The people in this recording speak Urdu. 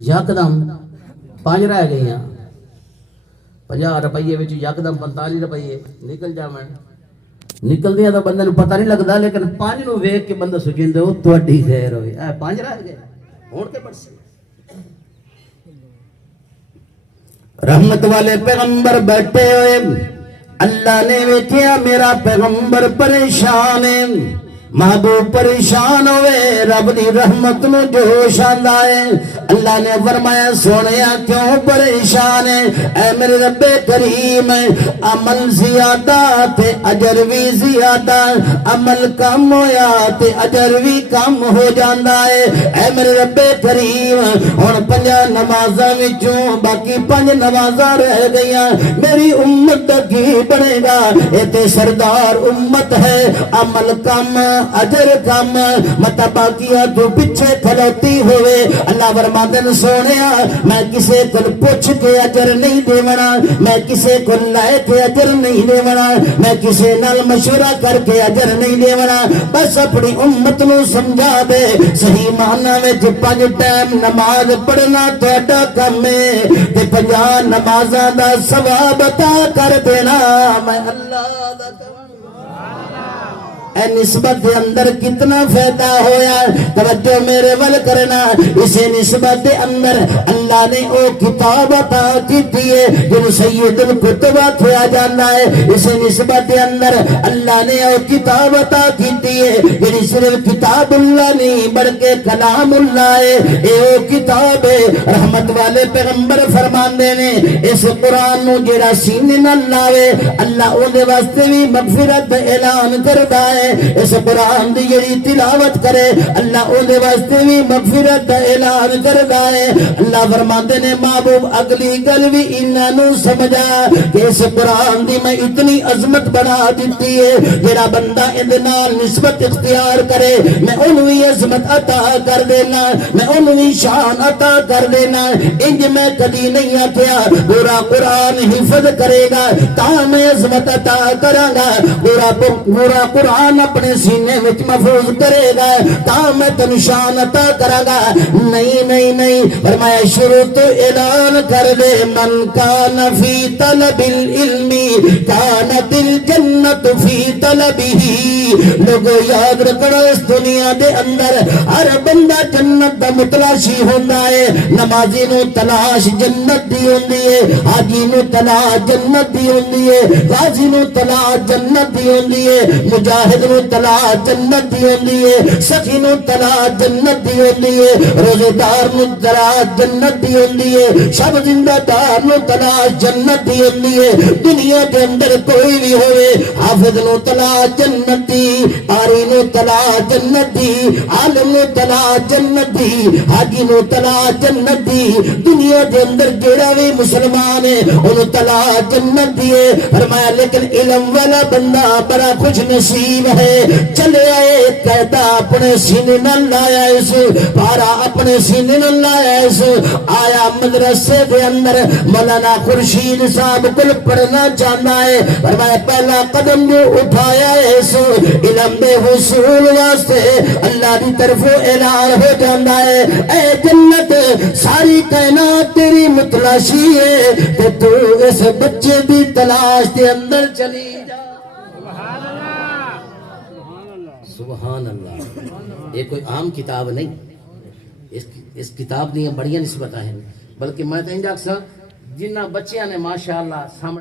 یکدم 5 رہ گئی 50 روپیے وچ یکدم 45 روپیے نکل جاون نکلدے تو بندے نوں پتہ نہیں لگدا لیکن 5 نوں ویکھ کے بندہ سوچیندا او تہاڈی خیر ہوئے 5 رہ گئے ہون تے پڑسی رحمت والے پیغمبر بیٹھے ہوئے اللہ نے ویکھیا میرا پیغمبر پریشان ہے محبوب پریشان ہوئے رب دی رحمت نو جوش آندا ہے اللہ نے فرمایا سونیا کیوں پریشان ہے اے میرے رب کریم عمل زیادہ تے اجر بھی زیادہ عمل کم ہویا تے اجر بھی کم ہو جاندا ہے اے میرے رب کریم ہن 5 نمازاں وچوں باقی 5 نمازاں رہ گئیاں میری امت دا کی بنے گا اے تے سردار امت ہے عمل کم اجر کم متا باقیہ تو پچھے کھلوتی ہوئے اللہ فرماندن سونیا میں کسے کو پوچھ کے اجر نہیں دیونا میں کسے کو لائے کے اجر نہیں دیونا میں کسے نال مشورہ کر کے اجر نہیں دیونا بس اپنی امت نو سمجھا دے صحیح معنی میں 5 ٹائم نماز پڑھنا تہاڈا کم ہے تے 50 نمازاں دا ثواب عطا کر دینا میں اللہ دا کم اے نسبت دے اندر کتنا فائدہ ہویا توجہ میرے ول کرنا اسے نسبت دے اندر اللہ نے او کتاب عطا کیتی ہے جن سید الکتب کیا جانا ہے اسے نسبت دے اندر اللہ نے او کتاب عطا کیتی ہے یعنی صرف کتاب اللہ نہیں بلکہ کلام اللہ ہے اے او کتاب ہے رحمت والے پیغمبر فرماندے نے اس قرآن نو جڑا سینے نال لاوے اللہ اون دے واسطے بھی مغفرت دا اعلان کردا ہے اس قرآن دی جڑی تلاوت کرے اللہ اون دے واسطے بھی مغفرت دا اعلان کردا ہے اللہ فرماندے نے محبوب اگلی گل بھی انہاں نوں سمجھا کہ اس قرآن دی میں اتنی عظمت بنا دتی ہے جڑا بندہ ایں دے نال نسبت اختیار کرے میں اونوں وی عظمت عطا کر دینا میں اونوں وی شان عطا کر دینا انج میں کدی نہیں آکھیا پورا قرآن حفظ کرے گا تا میں عظمت عطا کراں گا پورا قرآن اپنے سینے وچ محفوظ کرے گا تا میں تن شان عطا کراں گا نہیں نہیں نہیں فرمایا شروع تو اعلان کر دے من کان فی طلب العلم کانت الجنت فی طلبہ لوگو یاد رکھنا اس دنیا دے اندر ہر بندہ جنت دا متلاشی ہوندا ہے نمازی نو تلاش جنت دی ہوندی ہے حاجی نو تلاش جنت دی ہوندی ہے غازی نو تلاش جنت دی ہوندی ہے مجاہد نو تلاش جنت دی ہوندی ہے سخی نو تلاش جنت دی ہوندی ہے روزے دار نو تلاش جنت دی ہوندی ہے شب زندہ دار نو تلاش جنت دی ہوندی ہے دنیا کے اندر کوئی بھی ہوئے حافظ نو تلاش جنت دی قاری نو تلاش جنت دی عالم نو تلاش جنت دی حاجی نو تلاش جنت دی دنیا کے اندر جڑا بھی مسلمان ہے انو تلاش جنت دی ہے فرمایا لیکن علم والا بندہ بڑا خوش نصیب ہے چلے آئے قیدہ اپنے سینے نہ لایا اس پارا اپنے سینے نہ لایا اس آیا مدرسے دے اندر مولانا خورشید صاحب کل پڑھنا چاہنا ہے فرمایا پہلا قدم جو اٹھایا اس علم دے حصول واسطے اللہ دی طرف اعلان ہو جانا ہے اے جنت ساری کائنات تیری متلاشی ہے کہ تو اس بچے دی تلاش دے اندر چلی جا سبحان اللہ یہ کوئی عام کتاب نہیں اس کتاب دی بڑیاں نسبتاں ہیں بلکہ میں تو انجا اکثر جنہ بچیاں نے ماشاءاللہ سامنے